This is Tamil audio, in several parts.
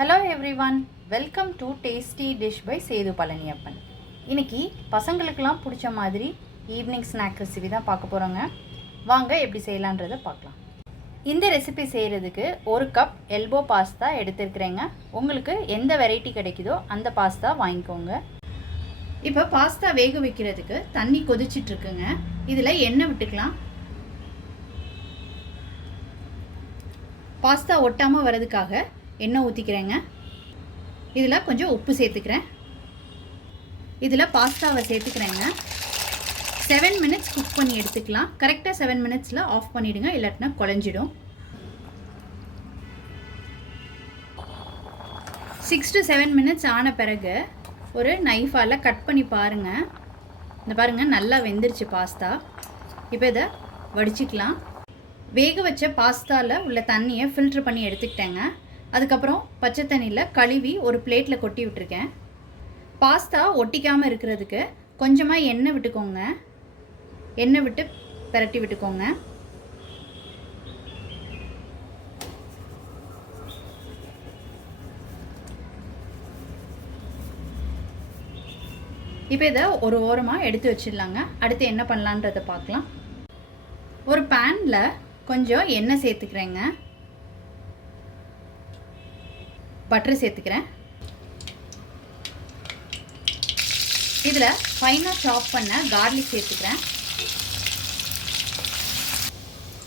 Hello everyone, welcome to tasty dish by Sethu Palaniappan. இன்றைக்கி பசங்களுக்கெல்லாம் பிடிச்ச மாதிரி ஈவினிங் ஸ்நாக் ரெசிபி தான் பார்க்க போகிறோங்க. வாங்க எப்படி செய்யலான்றதை பார்க்கலாம். இந்த ரெசிபி செய்கிறதுக்கு 1 கப் எல்போ பாஸ்தா எடுத்துருக்குறேங்க. உங்களுக்கு எந்த வெரைட்டி கிடைக்குதோ அந்த பாஸ்தா வாங்கிக்கோங்க. இப்போ பாஸ்தா வேக வைக்கிறதுக்கு தண்ணி கொதிச்சிட்ருக்குங்க. இதில் எண்ணெய் விட்டுக்கலாம். பாஸ்தா ஒட்டாமல் வர்றதுக்காக எண்ணெய் ஊற்றிக்கிறேங்க. இதில் கொஞ்சம் உப்பு சேர்த்துக்கிறேன். இதில் பாஸ்தாவை சேர்த்துக்கிறேங்க. 7 மினிட்ஸ் குக் பண்ணி எடுத்துக்கலாம். கரெக்டாக 7 மினிட்ஸில் ஆஃப் பண்ணிவிடுங்க, இல்லாட்டினா குழஞ்சிடும். 6 to 7 மினிட்ஸ் ஆன பிறகு ஒரு நைஃபால் கட் பண்ணி பாருங்கள். இந்த பாருங்கள், நல்லா வெந்துருச்சு பாஸ்தா. இப்போ இதை வடிச்சிக்கலாம். வேக வச்ச பாஸ்தாவில் உள்ள தண்ணியை ஃபில்ட்ரு பண்ணி எடுத்துக்கிட்டேங்க. அதுக்கப்புறம் பச்சை தண்ணியில் கழுவி ஒரு பிளேட்டில் கொட்டி விட்டுருக்கேன். பாஸ்தா ஒட்டிக்காமல் இருக்கிறதுக்கு கொஞ்சமாக எண்ணெய் விட்டுக்கோங்க. எண்ணெய் விட்டு பிரட்டி விட்டுக்கோங்க. இப்போ இதை ஒரு ஓரமாக எடுத்து வச்சிடலாங்க. அடுத்து என்ன பண்ணலான்றதை பார்க்கலாம். ஒரு பேனில் கொஞ்சம் எண்ணெய் சேர்த்துக்கிறேங்க. பட்டர் சேர்த்துக்கிறேன். இதில் ஃபைனாக சாப் பண்ண கார்லிக் சேர்த்துக்கிறேன்.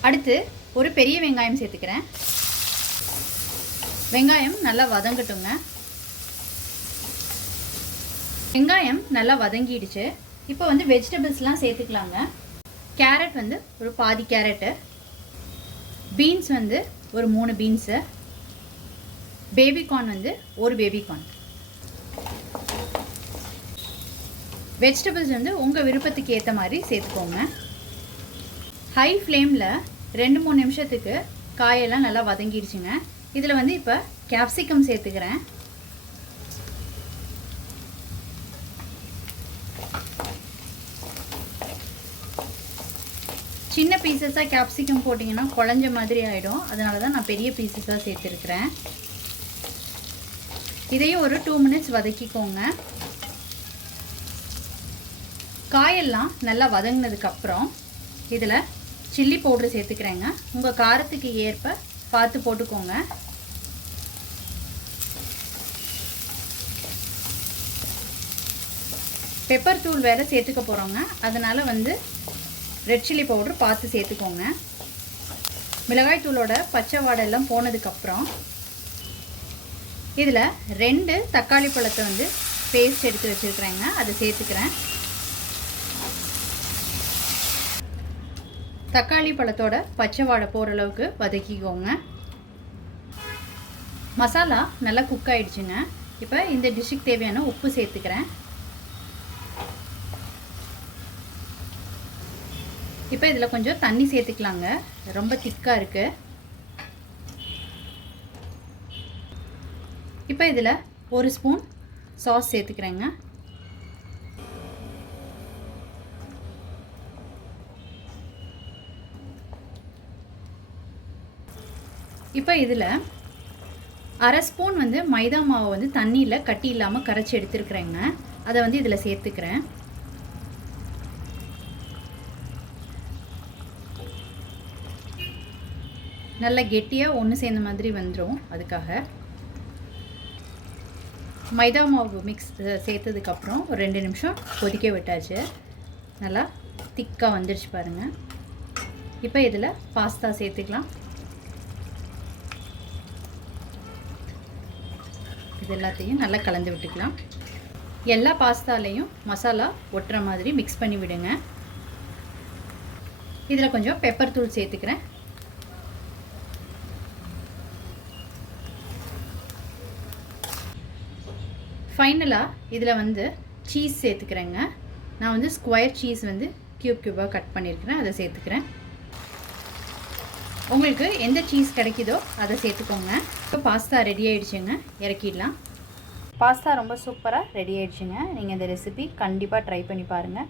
அடுத்து ஒரு பெரிய வெங்காயம் சேர்த்துக்கிறேன். வெங்காயம் நல்லா வதங்கட்டுங்க. வெங்காயம் நல்லா வதங்கிடுச்சு. இப்போ வந்து வெஜிடபிள்ஸ்லாம் சேர்த்துக்கலாங்க. கேரட் வந்து ஒரு பாதி கேரட்டு, பீன்ஸ் வந்து ஒரு 3 பீன்ஸு, பேபிகார்ன் வந்து ஒரு பேபிகார்ன். வெஜிடபிள்ஸ் வந்து உங்கள் விருப்பத்துக்கு ஏற்ற மாதிரி சேர்த்துக்கோங்க. ஹை ஃப்ளேமில் 2-3 நிமிஷத்துக்கு காயெல்லாம் நல்லா வதங்கிடுச்சுங்க. இதில் வந்து இப்போ கேப்சிகம் சேர்த்துக்கிறேன். சின்ன பீசஸாக கேப்சிகம் போட்டிங்கன்னா குழஞ்ச மாதிரி ஆகிடும். அதனால தான் நான் பெரிய பீசஸாக சேர்த்துருக்குறேன். இதையும் ஒரு 2 மினிட்ஸ் வதக்கிக்கோங்க. காயெல்லாம் நல்லா வதங்கினதுக்கப்புறம் இதில் சில்லி பவுட்ரு சேர்த்துக்கிறேங்க. உங்கள் காரத்துக்கு ஏற்ப பார்த்து போட்டுக்கோங்க. பெப்பர் தூள் வேறு சேர்த்துக்க போகிறோங்க. அதனால் வந்து ரெட் சில்லி பவுட்ரு பார்த்து சேர்த்துக்கோங்க. மிளகாய் தூளோட பச்சை வாடெல்லாம் போனதுக்கப்புறம் இதில் 2 தக்காளி பழத்தை வந்து பேஸ்ட் எடுத்து வச்சுருக்கிறேங்க. அதை சேர்த்துக்கிறேன். தக்காளி பழத்தோட பச்சை வாடை போகிற அளவுக்கு வதக்கிக்கோங்க. மசாலா நல்லா குக் ஆகிடுச்சுங்க. இப்போ இந்த டிஷ்ஷுக்கு தேவையான உப்பு சேர்த்துக்கிறேன். இப்போ இதில் கொஞ்சம் தண்ணி சேர்த்துக்கலாங்க. ரொம்ப திக்காக இருக்குது. இப்போ இதில் 1 ஸ்பூன் சாஸ் சேர்த்துக்கிறேங்க. இப்போ இதில் 1/2 ஸ்பூன் வந்து மைதா மாவை வந்து தண்ணியில் கட்டி இல்லாமல் கரைச்சி எடுத்துருக்குறேங்க. அதை வந்து இதில் சேர்த்துக்கிறேன். நல்லா கெட்டியாக ஒன்று சேர்ந்த மாதிரி வந்துடும். அதுக்காக மைதா மாவு மிக்ஸ் சேர்த்ததுக்கப்புறம் ஒரு 2 நிமிஷம் கொதிக்க விட்டாச்சு. நல்லா திக்காக வந்துடுச்சு பாருங்கள். இப்போ இதில் பாஸ்தா சேர்த்துக்கலாம். இது எல்லாத்தையும் நல்லா கலந்து விட்டுக்கலாம். எல்லா பாஸ்தாலையும் மசாலா ஒட்டுற மாதிரி மிக்ஸ் பண்ணி விடுங்க. இதில் கொஞ்சம் பெப்பர் தூள் சேர்த்துக்கிறேன். ஃபைனலாக இதில் வந்து சீஸ் சேர்த்துக்கிறேங்க. நான் வந்து ஸ்கொயர் சீஸ் வந்து க்யூபாக கட் பண்ணியிருக்கிறேன். அதை சேர்த்துக்கிறேன். உங்களுக்கு எந்த சீஸ் கிடைக்குதோ அதை சேர்த்துக்கோங்க. இப்போ பாஸ்தா ரெடி ஆகிடுச்சுங்க. இறக்கிடலாம். பாஸ்தா ரொம்ப சூப்பராக ரெடி ஆகிடுச்சுங்க. நீங்கள் இந்த ரெசிபி கண்டிப்பாக ட்ரை பண்ணி பாருங்கள்.